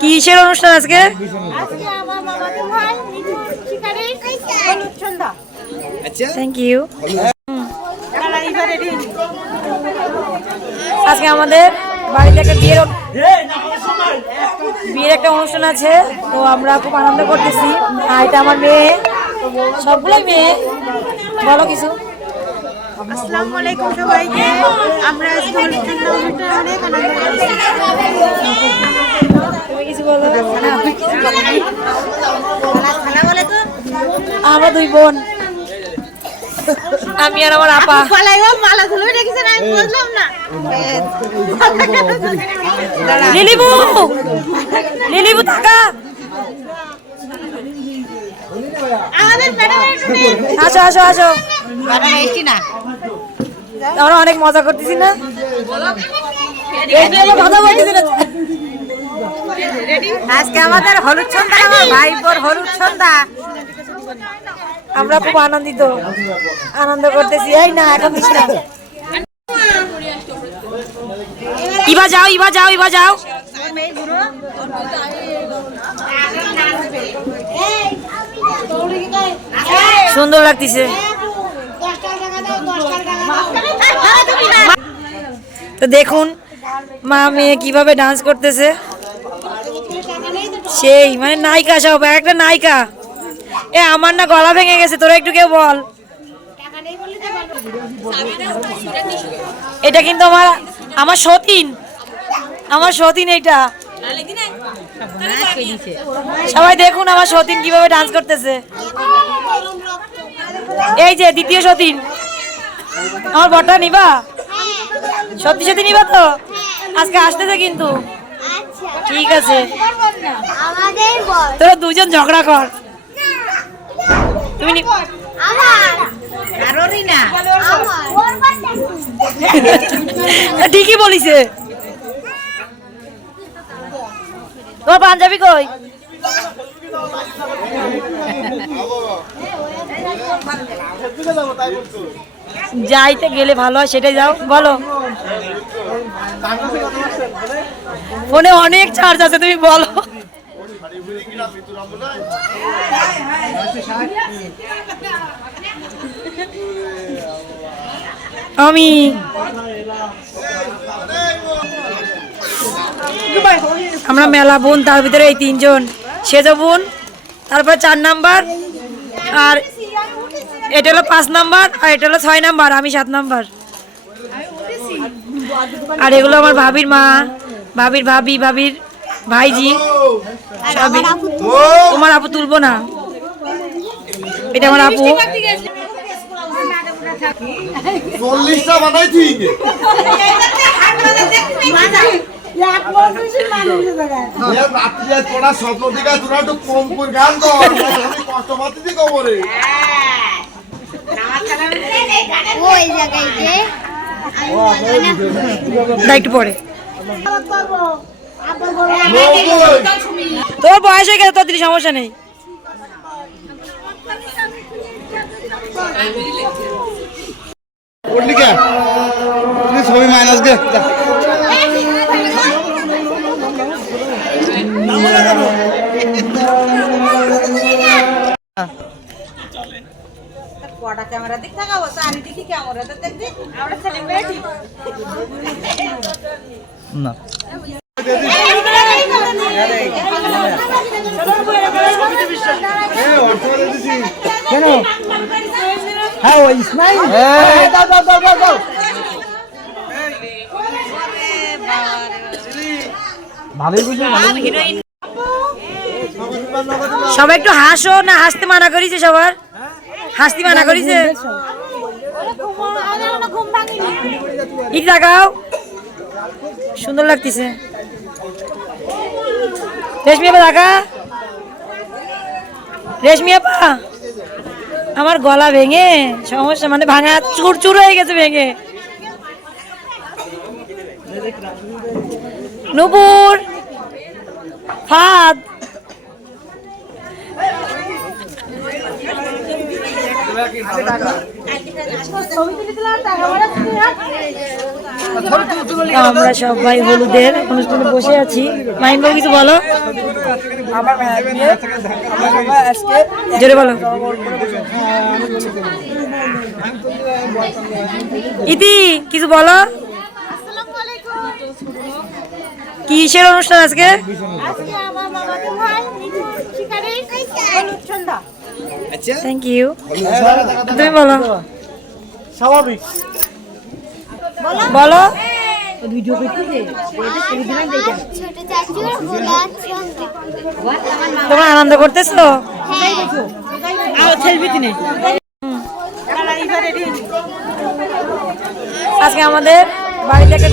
কিসের অনুষ্ঠান আজকে? Thank you. আজকে আমাদের বাড়িতে একটা বিয়ের একটা অনুষ্ঠান আছে, তো আমরা খুব আনন্দ করতেছি। আর এটা আমার মেয়ে, সবগুলোই মেয়ে। বলো কিছু। আসসালামু আলাইকুম সবাইকে। আমরা অনেক আনন্দ করছি। তুমি কিছু বলো। আমরা দুই বোন, আমি আর আমার আপা। লিলিবু, লিলিবু টাকা। আসো আসো আসো, আমরা অনেক মজা করতেছি না? কথা বলতেছি না। আজকে আমাদের হলুদ সন্ধ্যা, আমার ভাইপোর হলুদ সন্ধ্যা। আমরা খুব আনন্দিত, আনন্দ করতেছি। এই না এখন দিস না। ইবা যাও, ইবা যাও, ইবা যাও। সুন্দর লাগতেছে। তো দেখুন মা মেয়ে কিভাবে ডান্স করতেছে, সেই মানে নায়িকা, সব একটা নায়িকা। এ আমার না গলা ভেঙে গেছে, তোরা একটু কেউ বল। এটা কিন্তু আমার সতীন, আমার সতীন এইটা। সবাই দেখুন আমার সতীন কিভাবে ডান্স করতেছে। এই যে দ্বিতীয় সতীন, আমার বরটা নিবা? সত্যি সত্যি নিবা তো? আজকে আসতেছে কিন্তু। ঠিক আছে, তোরা দুজন ঝগড়া কর। তুমি ঠিকই বলিছে। তোমার পাঞ্জাবি কই? যাইতে গেলে ভালো হয়, সেটাই যাও। বলো, ফোনে অনেক চার্জ আছে, তুমি বলো। আমি আমরা মেলা বোন, তার ভিতরে এই তিনজন সেজ বোন, তারপর 4 নাম্বার, আর এটা হলো 5 নাম্বার, আর এটা হলো 6 নাম্বার, আমি 7 নাম্বার। আর এগুলো আমার ভাবির মা, ভাবির ভাবি, ভাবির ভাইজি সবই। তোমার আপু তুলবো না, এটা আমার আপু। একটু পরে তোর বয়স হয়ে গেছে, তোর দিদি সমস্যা নেই। ছবি মাইনাস গে কটা ক্যামেরা দিক থাকাবো, চারিদিকে ক্যামেরা তো দেখবি আমরা সেলিব্রিটি না। কেন? হ্যাঁ ওই ইসমাইল, দাও দাও দাও দাও দাও। ভালোই বুঝো, সবাই একটু হাসো না, হাসতে মানা করিছে, সবার হাসতে মানা করিছে। ইট লাগাও, সুন্দর লাগতেছে। রেশমি আপা দেখা, রেশমি আপা আমার গলা ভেঙে সমস্যা, মানে ভাঙা চুর চুর হয়ে গেছে ভেঙে। নুপুর, ফাদ, আমরা সবাই হলুদের অনুষ্ঠানে বসে আছি। মাহিম বাবু কিছু বলো। আমার ভাইয়ের বিয়ে, আমরা সবাই আজকে জোরে বলো। ইতি কিছু বলো। কিসের অনুষ্ঠান আজকে? Thank you. তুমি বলো। স্বাভাবিক বলো। তোমরা আনন্দ করতেছো? আজকে আমাদের বাড়িতে একটা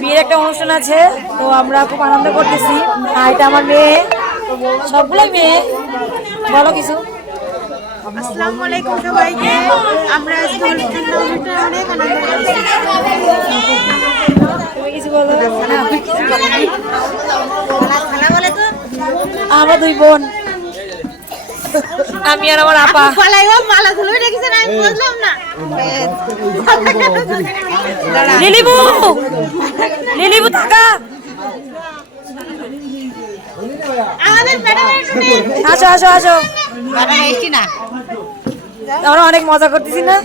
বিয়ের একটা অনুষ্ঠান আছে, তো আমরা খুব আনন্দ করতেছি। আর এটা আমার মেয়ে, সবগুলোই মেয়ে। বলো কিছু। আসসালামু আলাইকুম সবাইকে। আমরা আজকে অনুষ্ঠানে অনেক আনন্দ করছি। তুমি কিছু বলো। খালা বলে তো আমরা দুই বোন, আমি আর আমার আপা। পালাইও মালা ধুলো রেখেছেন, আমি বুঝলাম না। লিলিবু, লিলিবু টাকা। আমাদের ম্যাডামের আসো আসো আসো। ম্যাডাম এসছি না। আমরা অনেক মজা করতেছি না?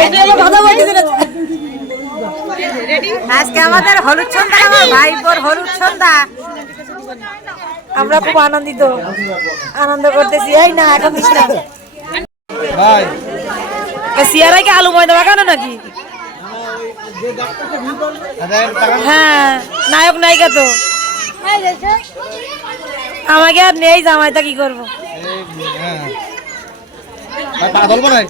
এই জন্য কথা বলতেছি না। আজকে আমাদের হলুদ সন্ধ্যা, আমার ভাইপোর হলুদ সন্ধ্যা। আমরা খুব আনন্দ করতেছি। এই না এখন দিস না ভাই সিয়ারাই কি আলু ময়দা মাখানো নাকি? হ্যাঁ, নায়ক নায়িকা তো। আমাকে আর নেই, জামাইটা কি করবো? পাগল বানাই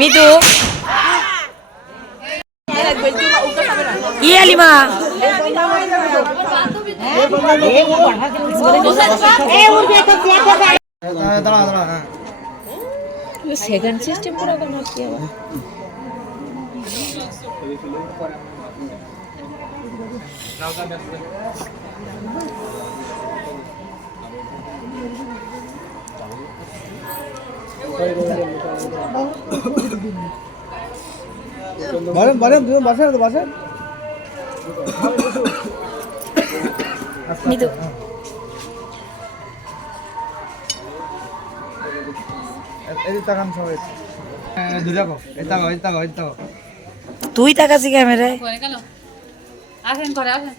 মিতু আলিমা দাঁড়া দাঁড়া হ্যাঁ সেকেন্ড সিস্টেম পুরো কেন কি বলেন বলেন তুমি বসে তো বসে মিতু এই তাকান সবাই দুজাকো এই তাকাও তুই তাকাচ্ছি ক্যামেরায়। আসেন করে আসেন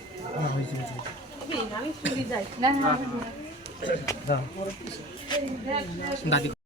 দাদি